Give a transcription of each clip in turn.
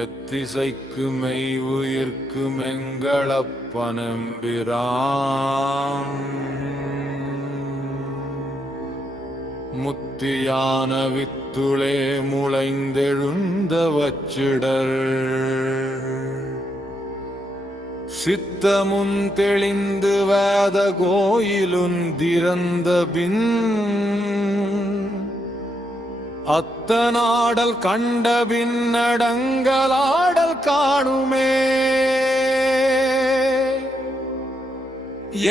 எத்திசைக்கு மெய் உயிர்க்கும் எங்களப்பனம்பிரான் முத்தியான வித்துளே முளைந்தெழுந்த வச்சிடர் சித்தமுன் தெளிந்து வேத கோயிலுன் திறந்த பின் அத்தனாடல் கண்டபின் அடங்கலாடல் காணுமே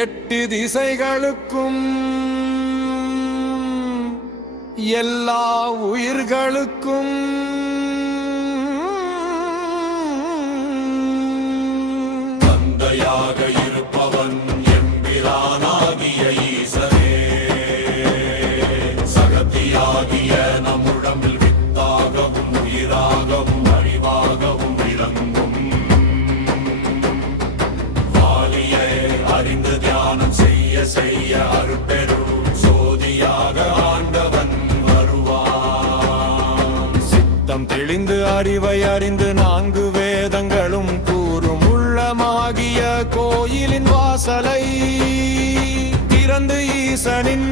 எட்டு திசைகளுக்கும் எல்லா உயிர்களுக்கும் தந்தையாக இருப்பவன் எம்பிரானாகிய ஈசனே சகதியாகிய நம்முடம்பில் வித்தாகவும் உயிராகவும் அறிவாகவும் விளங்கும் வாலியை அறிந்து தியானம் செய்ய செய்ய அருட்பெரும் சோதியாக ஆண்டவன் வருவான். சித்தம் தெளிந்து அறிவை அறிந்து நான்கு வேதங்களும் கூறும் உள்ளமாகிய கோயிலின் வாசலை திறந்து ஈசனின்